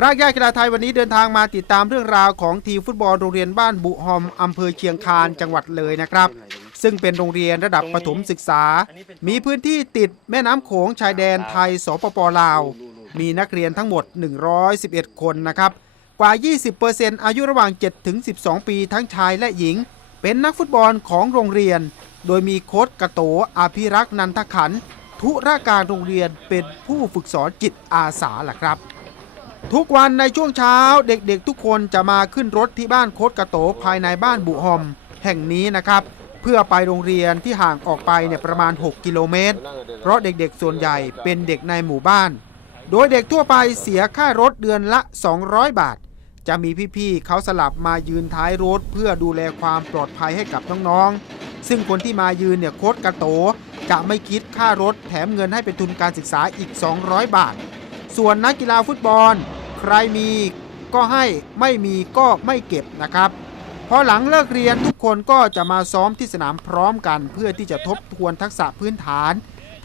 รากหญ้ากีฬาไทยวันนี้เดินทางมาติดตามเรื่องราวของทีมฟุตบอลโรงเรียนบ้านบุฮอมอำเภอเชียงคานจังหวัดเลยนะครับ ซึ่งเป็นโรงเรียนระดับประถมศึกษา มีพื้นที่ติดแม่น้ำโขงชายแดนไทยสปปลาว มีนักเรียนทั้งหมด 111 คนนะครับ กว่า 20%อายุระหว่าง7ถึง12 ปีทั้งชายและหญิง เป็นนักฟุตบอลของโรงเรียน โดยมีโค้ชกระโตอภิรักษ์นันทขันธ์ธุราการโรงเรียนเป็นผู้ฝึกสอนจิตอาสาล่ะครับ ทุกวันในช่วงเช้าเด็กๆ ทุกคนจะมาขึ้นรถที่บ้านโคดกระโตภายในบ้านบุฮอม แห่งนี้นะครับ เพื่อไปโรงเรียนที่ห่างออกไปเนี่ยประมาณ 6 กิโลเมตร เพราะเด็กๆ ส่วนใหญ่เป็นเด็กในหมู่บ้าน โดยเด็กทั่วไปเสียค่ารถเดือนละ 200 บาท จะมีพี่ๆเขาสลับมายืนท้ายรถเพื่อดูแลความปลอดภัยให้กับน้องๆซึ่งคนที่มายืนเนี่ยโคดกระโตจะไม่คิดค่ารถแถมเงินให้เป็นทุนการศึกษาอีก 200 บาท ส่วนนักกีฬาฟุตบอล ใครมีก็ให้ไม่มีก็ไม่เก็บนะครับพอหลังเลิกเรียนทุกคนก็จะมาซ้อมที่สนามพร้อมกัน เพื่อที่จะทบทวนทักษะพื้นฐาน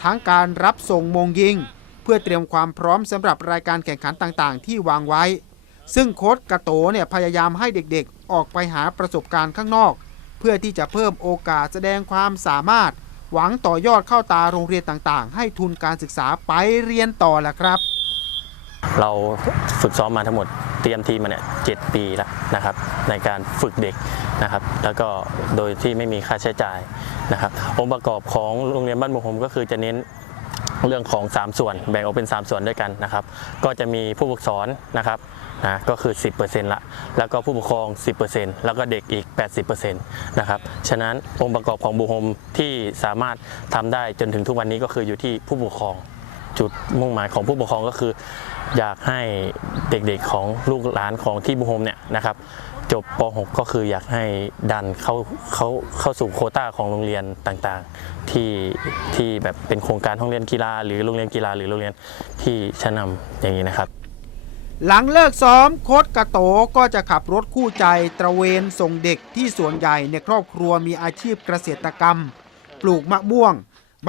ทั้งการรับส่งมงยิง เพื่อเตรียมความพร้อมสำหรับรายการแข่งขันต่างๆ ที่วางไว้ ซึ่งโค้ชกระโตเนี่ยพยายามให้เด็กๆ ออกไปหาประสบการณ์ข้างนอก เพื่อที่จะเพิ่มโอกาสแสดงความสามารถ หวังต่อยอดเข้าตาโรงเรียนต่างๆ ให้ทุนการศึกษาไปเรียนต่อละครับ เราฝึกซ้อมมาทั้งหมดเตรียมทีมมาเนี่ยเจ็ดปีแล้วนะครับ ในการฝึกเด็กนะครับ แล้วก็โดยที่ไม่มีค่าใช้จ่ายนะครับองค์ประกอบของโรงเรียนบ้านบุหมก็คือจะเน้นเรื่องของ 3 ส่วนแบ่งออกเป็น 3 ส่วนด้วยกันนะครับ ก็จะมีผู้ฝึกสอนนะครับนะก็คือ 10%ละแล้วก็ผู้ปกครอง 10%แล้วก็เด็กอีก 80%นะครับฉะนั้นองค์ประกอบของบุงโฮมที่สามารถทำได้จนถึงทุกวันนี้ก็คืออยู่ที่ผู้ปกครอง จุดมุ่งหมายของผู้ปกครองก็คือ อยากให้เด็กๆของลูกหลานของที่บุโฮมเนี่ยนะครับจบป .6 ก็คืออยากให้ดันเข้าเขาเข้าสู่โคต้าของโรงเรียนต่างๆ ที่ที่แบบเป็นโครงการห้องเรียนกีฬา หรือโรงเรียนกีฬาหรือโรงเรียนที่ชั้นนำอย่างนี้นะครับ หลังเลิกซ้อมโค้ดกระโตก็จะขับรถคู่ใจตระเวนส่งเด็กที่ส่วนใหญ่ในครอบครัวมีอาชีพเกษตรกรรม ปลูกมะม่วง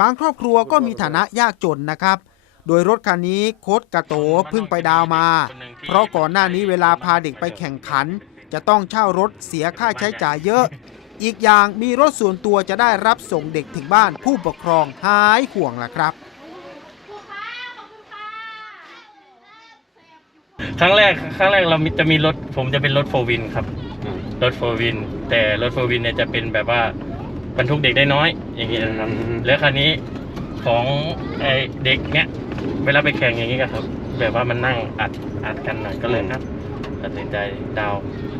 บางครอบครัวก็มีฐานะยากจนนะครับ โดยรถคันนี้โค้ดกระโตเพิ่งไปดาวมา เพราะก่อนหน้านี้เวลาพาเด็กไปแข่งขัน จะต้องเช่ารถเสียค่าใช้จ่ายเยอะ อีกอย่างมีรถส่วนตัวจะได้รับส่งเด็กถึงบ้านผู้ปกครองหายห่วงล่ะครับ ครั้งแรกครั้งแรกเรามีจะมีรถผมจะเป็นรถโฟวินครับ รถโฟวิน แต่รถโฟวินเนี่ยจะเป็นแบบว่าบรรทุกเด็กได้น้อยอย่างนี้นะครับอืมแล้วคราวนี้ของไอเด็กเนี่ย เวลาไปแข่งอย่างนี้ก็ครับ แบบว่ามันนั่งอัดอัดกันหน่อยก็เลยครับตัดสินใจดาว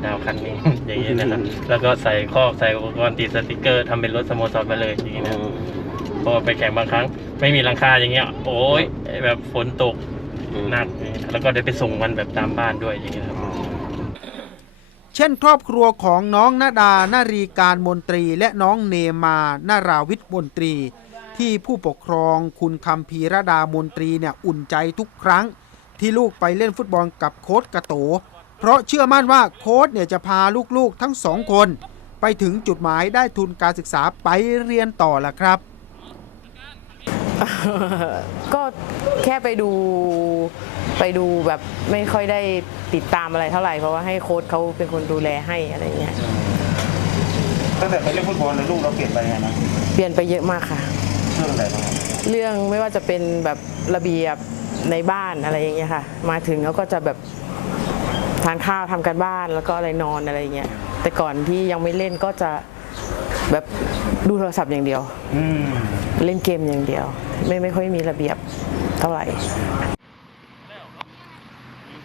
ดาวคันนี้ อย่างนี้นะครับ แล้วก็ใส่คอกใส่อุปกรณ์ติดสติกเกอร์ทำเป็นรถสโมสรไปเลยอย่างนี้นะครับพอไปแข่งบางครั้ง ไม่มีหลังคาอย่างเงี้ย โอ้ยแบบฝนตกหนักแล้วก็ได้ไปส่งมันแบบตามบ้านด้วยอย่างเงี้ยครับเช่นครอบครัวของน้องนาดานารีการมนตรีและน้องเนมานาราวิทย์มนตรี ที่ผู้ปกครองคุณคำพีระดามนตรีเนี่ยอุ่นใจทุกครั้ง ที่ลูกไปเล่นฟุตบอลกับโค้ชกระโต เพราะเชื่อมั่นว่าโค้ชเนี่ยจะพาลูกๆทั้งสองคน ไปถึงจุดหมายได้ทุนการศึกษาไปเรียนต่อละครับ ก็แค่ไปดูไปดูแบบไม่ค่อยได้ติดตามอะไรเท่าไหร่เพราะว่าให้โค้ชเขาเป็นคนดูแลให้อะไรเงี้ยตั้งแต่ไปเล่นฟุตบอลเลยลูกเราเปลี่ยนไปไงนะเปลี่ยนไปเยอะมากค่ะเรื่องอะไรบ้างครับเรื่องไม่ว่าจะเป็นแบบระเบียบในบ้านอะไรอย่างเงี้ยค่ะ มาถึงเขาก็จะแบบทานข้าวทำการบ้านแล้วก็อะไรนอนอะไรเงี้ยแต่ก่อนที่ยังไม่เล่นก็จะแบบดูโทรศัพท์อย่างเดียว อืมเล่นเกมอย่างเดียว ไม่ไม่ค่อยมีระเบียบเท่าไหร่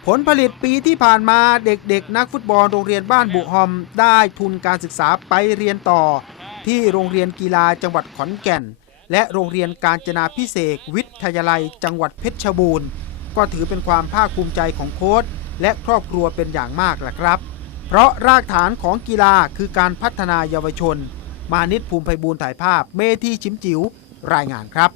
ผลผลิตปีที่ผ่านมาเด็กๆ นักฟุตบอลโรงเรียนบ้านบุฮอม ได้ทุนการศึกษาไปเรียนต่อ ที่โรงเรียนกีฬาจังหวัดขอนแก่น และโรงเรียนการจนาพิเศษวิทยาลัยจังหวัดเพชรบูรณ์ ก็ถือเป็นความภาคภูมิใจของโค้ชและครอบครัวเป็นอย่างมากแหละครับ เพราะรากฐานของกีฬาคือการพัฒนาเยาวชน มานิตภูมิไพบูลถ่ายภาพ เมธีชิมจิ๋วรายงานครับ